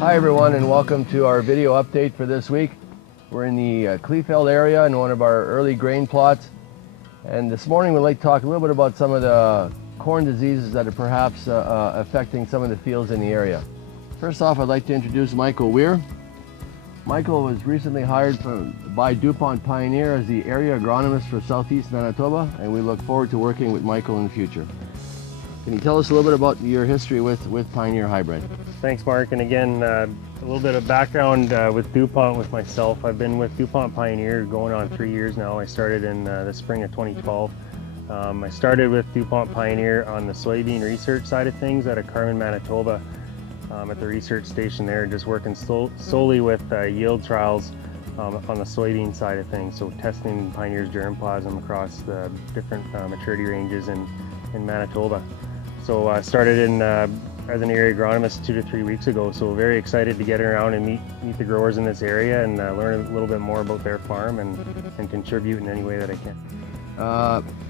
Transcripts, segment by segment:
Hi everyone, and welcome to our video update for this week. We're in the Kleefeld area in one of our early grain plots, and this morning we'd like to talk a little bit about some of the corn diseases that are perhaps affecting some of the fields in the area. First off, I'd like to introduce Michael Weir. Michael was recently hired by Dupont Pioneer as the area agronomist for Southeast Manitoba, and we look forward to working with Michael in the future. Can you tell us a little bit about your history with Pioneer Hybrid? Thanks, Mark. And again, a little bit of background with DuPont with myself. I've been with DuPont Pioneer going on 3 years now. I started in the spring of 2012. I started with DuPont Pioneer on the soybean research side of things out of Carmen, Manitoba, at the research station there, just working solely with yield trials on the soybean side of things. So testing Pioneer's germplasm across the different maturity ranges in Manitoba. So I started in as an area agronomist 2 to 3 weeks ago, so very excited to get around and meet the growers in this area and learn a little bit more about their farm and contribute in any way that I can.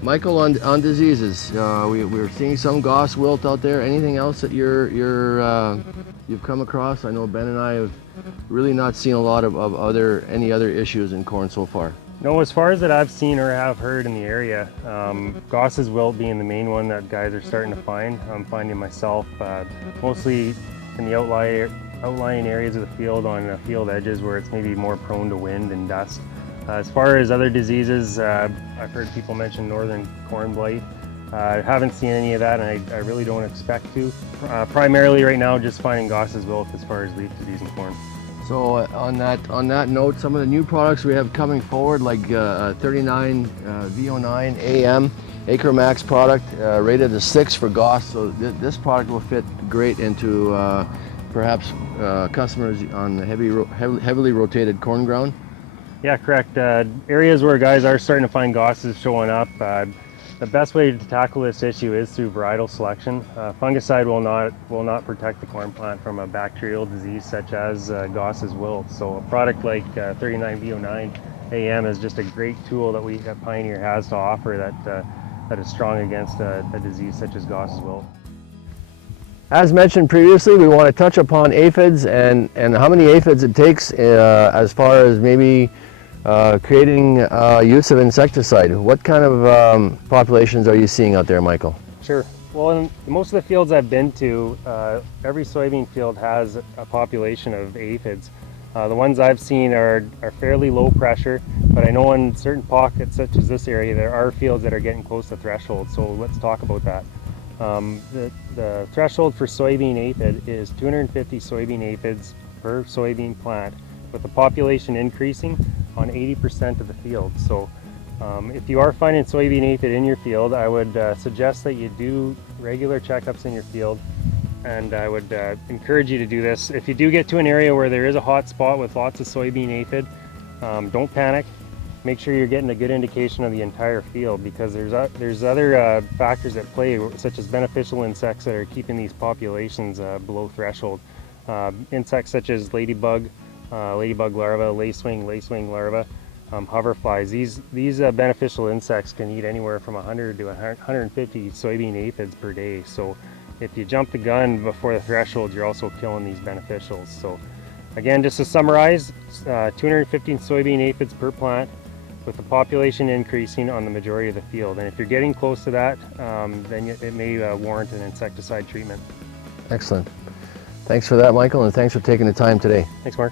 Michael, on diseases, we're seeing some goss wilt out there. Anything else that you've come across? I know Ben and I have really not seen a lot of any other issues in corn so far. No, as far as that I've seen or have heard in the area, Goss's wilt being the main one that guys are starting to find. I'm finding myself mostly in the outlying areas of the field on field edges where it's maybe more prone to wind and dust. As far as other diseases, I've heard people mention northern corn blight. I haven't seen any of that, and I really don't expect to. Primarily right now, just finding Goss's wilt as far as leaf disease in corn. So on that note, some of the new products we have coming forward, like 39 V09 AM Acre Max product, rated a 6 for Goss. So this product will fit great into perhaps customers on the heavily rotated corn ground. Yeah, correct. Areas where guys are starting to find Gosses showing up, the best way to tackle this issue is through varietal selection. Fungicide will not protect the corn plant from a bacterial disease such as Goss's wilt. So a product like 39 V09 AM is just a great tool that Pioneer has to offer that is strong against a disease such as Goss's wilt. As mentioned previously, we want to touch upon aphids and how many aphids it takes as far as maybe creating use of insecticide. What kind of populations are you seeing out there, Michael? Sure. Well, in most of the fields I've been to, every soybean field has a population of aphids. The ones I've seen are fairly low pressure, but I know in certain pockets such as this area there are fields that are getting close to threshold, so let's talk about that. The threshold for soybean aphid is 250 soybean aphids per soybean plant, with the population increasing on 80% of the field. So if you are finding soybean aphid in your field, I would suggest that you do regular checkups in your field, and I would encourage you to do this. If you do get to an area where there is a hot spot with lots of soybean aphid, don't panic. Make sure you're getting a good indication of the entire field, because there's other factors at play, such as beneficial insects that are keeping these populations below threshold. Insects such as ladybug larvae, lacewing larvae, hoverflies. These beneficial insects can eat anywhere from 100 to 150 soybean aphids per day. So if you jump the gun before the threshold, you're also killing these beneficials. So again, just to summarize, 215 soybean aphids per plant, with the population increasing on the majority of the field. And if you're getting close to that, then it may warrant an insecticide treatment. Excellent. Thanks for that, Michael, and thanks for taking the time today. Thanks, Mark.